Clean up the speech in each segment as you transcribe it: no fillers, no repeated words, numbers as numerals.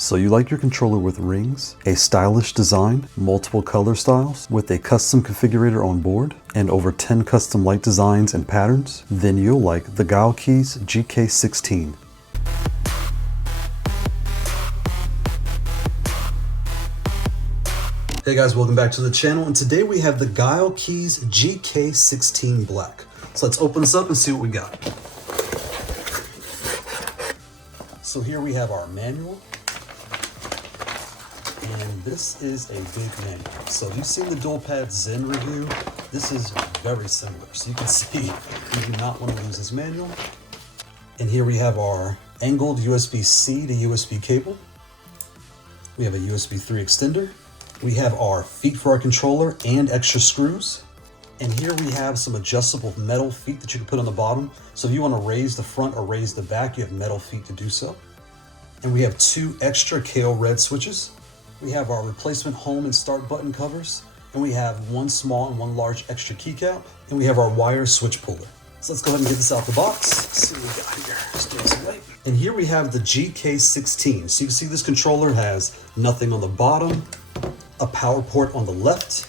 So you like your controller with rings, a stylish design, multiple color styles, with a custom configurator on board, and over 10 custom light designs and patterns? Then you'll like the GuileKeys GK16. Hey guys, welcome back to the channel, and today we have the GuileKeys GK16 Black. So let's open this up and see what we got. So here we have our manual. And this is a big manual. So if you've seen the Dualpad Zen review, this is very similar. So you can see you do not want to lose this manual. And here we have our angled USB-C to USB cable. We have a USB 3 extender. We have our feet for our controller and extra screws. And here we have some adjustable metal feet that you can put on the bottom. So if you want to raise the front or raise the back, you have metal feet to do so. And we have 2 extra Kailh red switches. We have our replacement home and start button covers, and we have 1 small and 1 large extra keycap, and we have our wire switch puller. So let's go ahead and get this out the box. Let's see what we got here. Just doing some light. And here we have the GK16. So you can see this controller has nothing on the bottom, a power port on the left,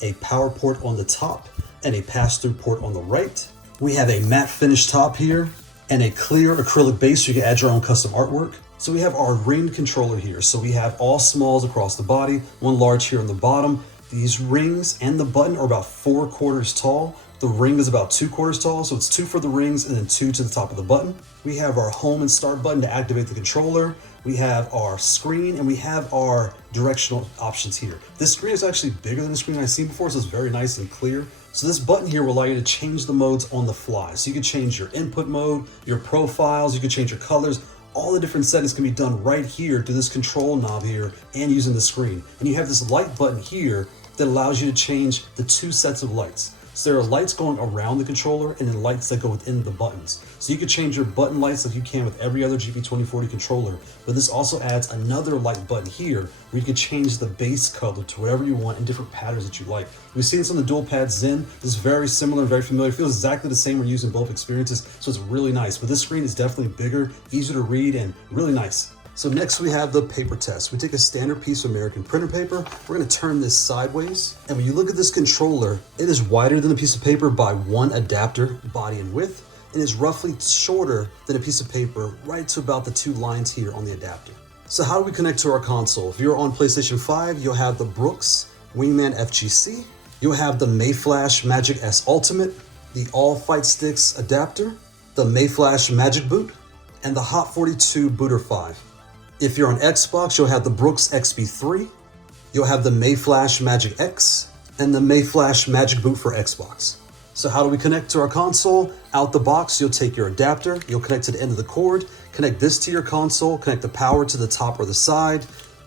a power port on the top, and a pass-through port on the right. We have a matte finish top here, and a clear acrylic base so you can add your own custom artwork. So we have our ringed controller here. So we have all smalls across the body, 1 large here on the bottom. These rings and the button are about 4/4 tall. The ring is about 2/4 tall, so it's 2 for the rings and then 2 to the top of the button. We have our home and start button to activate the controller. We have our screen and we have our directional options here. This screen is actually bigger than the screen I've seen before, so it's very nice and clear. So this button here will allow you to change the modes on the fly. So you can change your input mode, your profiles, you can change your colors. All the different settings can be done right here through this control knob here and using the screen. And you have this light button here that allows you to change the 2 sets of lights. So there are lights going around the controller and then lights that go within the buttons. So you can change your button lights like you can with every other GP2040 controller, but this also adds another light button here where you can change the base color to whatever you want in different patterns that you like. We've seen this on the Dualpad Zen. This is very similar and very familiar. It feels exactly the same when using both experiences, so it's really nice. But this screen is definitely bigger, easier to read, and really nice. So next we have the paper test. We take a standard piece of American printer paper. We're gonna turn this sideways. And when you look at this controller, it is wider than a piece of paper by 1 adapter, body and width, and is roughly shorter than a piece of paper, right to about the 2 lines here on the adapter. So how do we connect to our console? If you're on PlayStation 5, you'll have the Brooks Wingman FGC. You'll have the Mayflash Magic S Ultimate, the All Fight Sticks adapter, the Mayflash Magic Boot, and the Haute42 Booter 5. If you're on Xbox, you'll have the Brooks XB3, you'll have the Mayflash Magic X, and the Mayflash Magic Boot for Xbox. So how do we connect to our console? Out the box, you'll take your adapter, you'll connect to the end of the cord, connect this to your console, connect the power to the top or the side,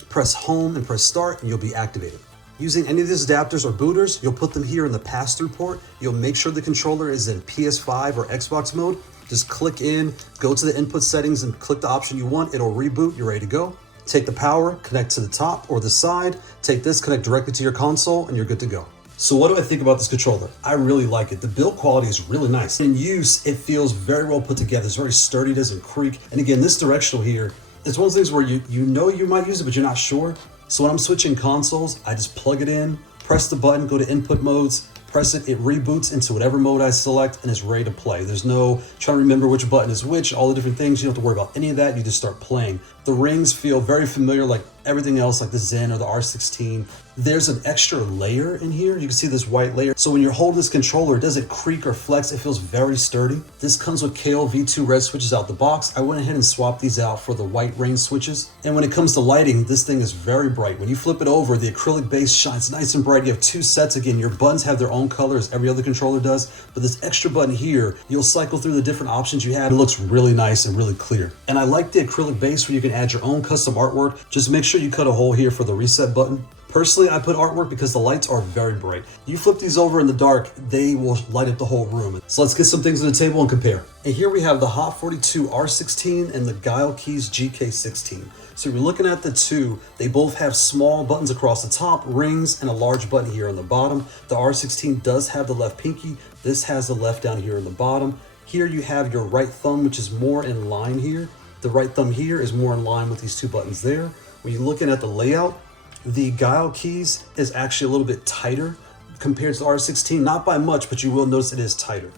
press home and press start, and you'll be activated. Using any of these adapters or booters, you'll put them here in the pass-through port. You'll make sure the controller is in PS5 or Xbox mode. Just click in, go to the input settings and click the option you want. It'll reboot, you're ready to go. Take the power, connect to the top or the side. Take this, connect directly to your console, and you're good to go. So what do I think about this controller? I really like it. The build quality is really nice. In use, it feels very well put together. It's very sturdy, doesn't creak. And again, this directional here, it's one of those things where you know you might use it, but you're not sure. So when I'm switching consoles, I just plug it in, press the button, go to input modes, press it, it reboots into whatever mode I select, and it's ready to play. There's no trying to remember which button is which, all the different things. You don't have to worry about any of that. You just start playing. The rings feel very familiar like everything else, like the Zen or the R16. There's an extra layer in here. You can see this white layer. So when you're holding this controller, it doesn't creak or flex. It feels very sturdy. This comes with Kailh V2 red switches out the box. I went ahead and swapped these out for the white range switches. And when it comes to lighting, this thing is very bright. When you flip it over, the acrylic base shines nice and bright. You have 2 sets. Again, your buttons have their own color as every other controller does. But this extra button here, you'll cycle through the different options you have. It looks really nice and really clear. And I like the acrylic base where you can add your own custom artwork. Just make sure you cut a hole here for the reset button. Personally, I put artwork because the lights are very bright. You flip these over in the dark, they will light up the whole room. So let's get some things on the table and compare. And here we have the Haute42 R16 and the GuileKeys GK16. So you're looking at the two, they both have small buttons across the top, rings, and a large button here on the bottom. The R16 does have the left pinky. This has the left down here on the bottom. Here you have your right thumb, which is more in line here. The right thumb here is more in line with these two buttons there. When you're looking at the layout, the GuileKeys is actually a little bit tighter compared to the R16, not by much, but you will notice it is tighter.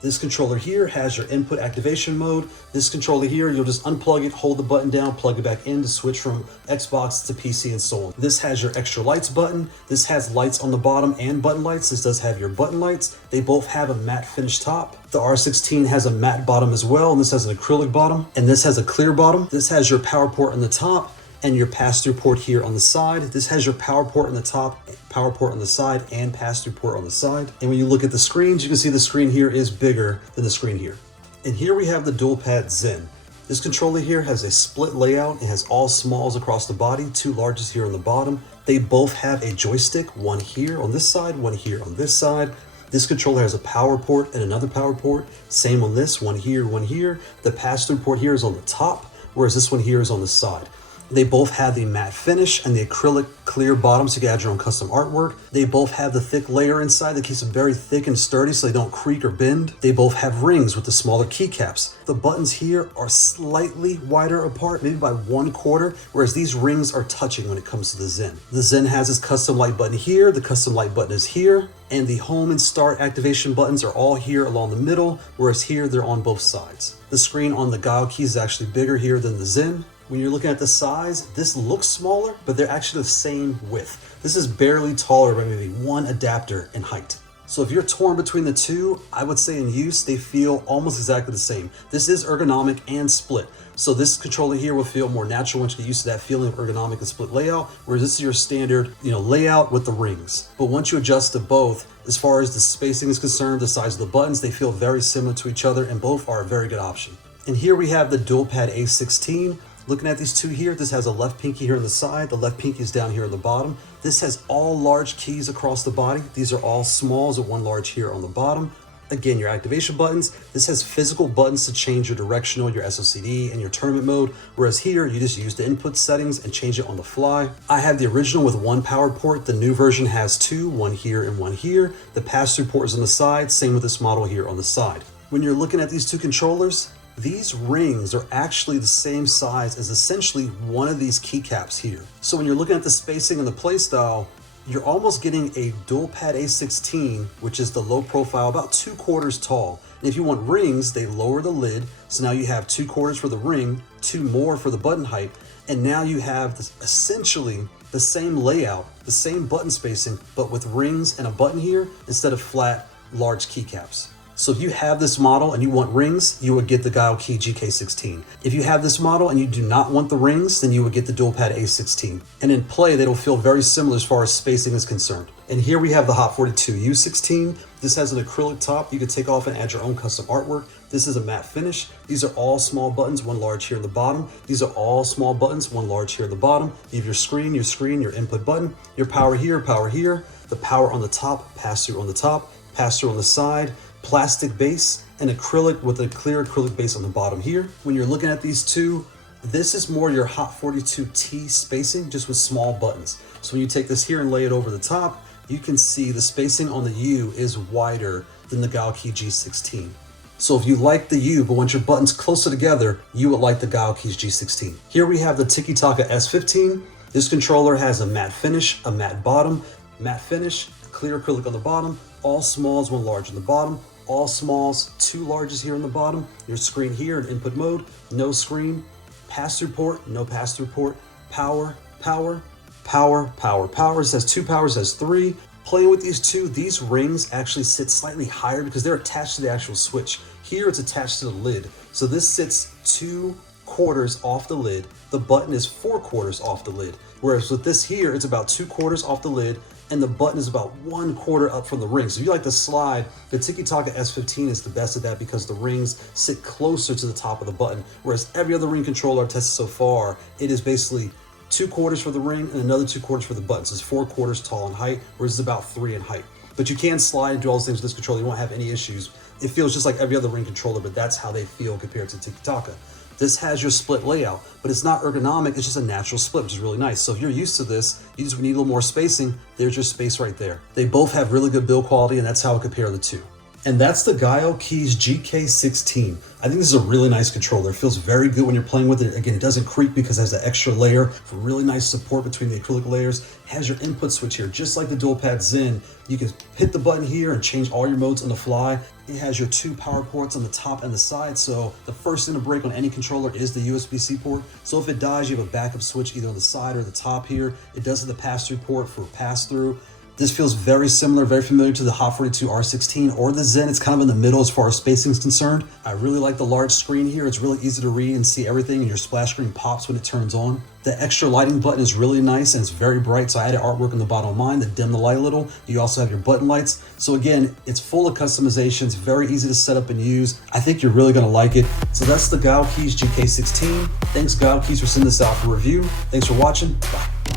This controller here has your input activation mode. This controller here, you'll just unplug it, hold the button down, plug it back in to switch from Xbox to PC and so on. This has your extra lights button. This has lights on the bottom and button lights. This does have your button lights. They both have a matte finish top. The R16 has a matte bottom as well, and this has an acrylic bottom, and this has a clear bottom. This has your power port on the top and your pass-through port here on the side. This has your power port on the top, power port on the side, and pass-through port on the side. And when you look at the screens, you can see the screen here is bigger than the screen here. And here we have the Dualpad Zen. This controller here has a split layout. It has all smalls across the body, two larges here on the bottom. They both have a joystick, one here on this side, one here on this side. This controller has a power port and another power port. Same on this, one here, one here. The pass-through port here is on the top, whereas this one here is on the side. They both have the matte finish and the acrylic clear bottom, so you can add your own custom artwork. They both have the thick layer inside that keeps them very thick and sturdy so they don't creak or bend. They both have rings with the smaller keycaps. The buttons here are slightly wider apart, maybe by 1/4, whereas these rings are touching when it comes to the Zen. The Zen has its custom light button here, the custom light button is here, and the home and start activation buttons are all here along the middle, whereas here they're on both sides. The screen on the GuileKeys is actually bigger here than the Zen. When you're looking at the size, this looks smaller, but they're actually the same width. This is barely taller by maybe one adapter in height. So if you're torn between the two, I would say in use, they feel almost exactly the same. This is ergonomic and split. So this controller here will feel more natural once you get used to that feeling of ergonomic and split layout, whereas this is your standard, layout with the rings. But once you adjust to both, as far as the spacing is concerned, the size of the buttons, they feel very similar to each other and both are a very good option. And here we have the Dualpad A16. Looking at these two here, this has a left pinky here on the side, the left pinky is down here on the bottom. This has all large keys across the body. These are all smalls with one large here on the bottom. Again, your activation buttons. This has physical buttons to change your directional, your SOCD, and your tournament mode, whereas here you just use the input settings and change it on the fly. I have the original with one power port. The new version has two, one here and one here. The pass-through port is on the side, same with this model here on the side. When you're looking at these two controllers, these rings are actually the same size as essentially one of these keycaps here. So when you're looking at the spacing and the playstyle, you're almost getting a Dualpad A16, which is the low profile, about 2/4 tall. And if you want rings, they lower the lid. So now you have 2/4 for the ring, 2 more for the button height. And now you have essentially the same layout, the same button spacing, but with rings and a button here instead of flat, large keycaps. So if you have this model and you want rings, you would get the GuileKey GK16. If you have this model and you do not want the rings, then you would get the Dualpad A16. And in play, they will feel very similar as far as spacing is concerned. And here we have the Haute42 U16. This has an acrylic top. You can take off and add your own custom artwork. This is a matte finish. These are all small buttons, one large here in the bottom. These are all small buttons, one large here at the bottom. You have your screen, your input button, your power here, the power on the top, pass-through on the top, pass-through on the side, plastic base, and acrylic with a clear acrylic base on the bottom here. When you're looking at these two, this is more your Haute42 T spacing, just with small buttons. So when you take this here and lay it over the top, you can see the spacing on the U is wider than the GuileKey G16. So if you like the U, but want your buttons closer together, you would like the GuileKeys G16. Here we have the Tikitaka S15. This controller has a matte finish, a matte bottom, matte finish, clear acrylic on the bottom, all smalls, one large on the bottom, all smalls, two larges here on the bottom, your screen here in input mode, no screen, pass-through port, no pass-through port, power, power, power, power, power. It says 2 powers, it says 3. Playing with these two, these rings actually sit slightly higher because they're attached to the actual switch. Here it's attached to the lid. So this sits 2/4 off the lid. The button is 4/4 off the lid. Whereas with this here, it's about 2/4 off the lid, and the button is about 1/4 up from the ring. So if you like to slide, the Tikitaka S15 is the best at that because the rings sit closer to the top of the button. Whereas every other ring controller I've tested so far, it is basically 2/4 for the ring and another 2/4 for the button. So it's 4/4 tall in height, whereas it's about 3 in height. But you can slide and do all those things with this controller. You won't have any issues. It feels just like every other ring controller, but that's how they feel compared to Tikitaka. This has your split layout, but it's not ergonomic. It's just a natural split, which is really nice. So if you're used to this, you just need a little more spacing. There's your space right there. They both have really good build quality, and that's how I compare the two. And that's the GuileKeys GK16. I think this is a really nice controller. It feels very good when you're playing with it. Again, it doesn't creak because it has the extra layer for really nice support between the acrylic layers. It has your input switch here, just like the Dualpad Zen. You can hit the button here and change all your modes on the fly. It has your 2 power ports on the top and the side, so the first thing to break on any controller is the USB-C port. So if it dies, you have a backup switch either on the side or the top here. It does have the pass-through port for pass-through. This feels very similar, very familiar to the Haute42 R16 or the Zen. It's kind of in the middle as far as spacing is concerned. I really like the large screen here. It's really easy to read and see everything, and your splash screen pops when it turns on. The extra lighting button is really nice and it's very bright, so I added artwork on the bottom of mine to dim the light a little. You also have your button lights. So again, it's full of customizations, very easy to set up and use. I think you're really gonna like it. So that's the GuileKeys GK16. Thanks GuileKeys for sending this out for review. Thanks for watching. Bye.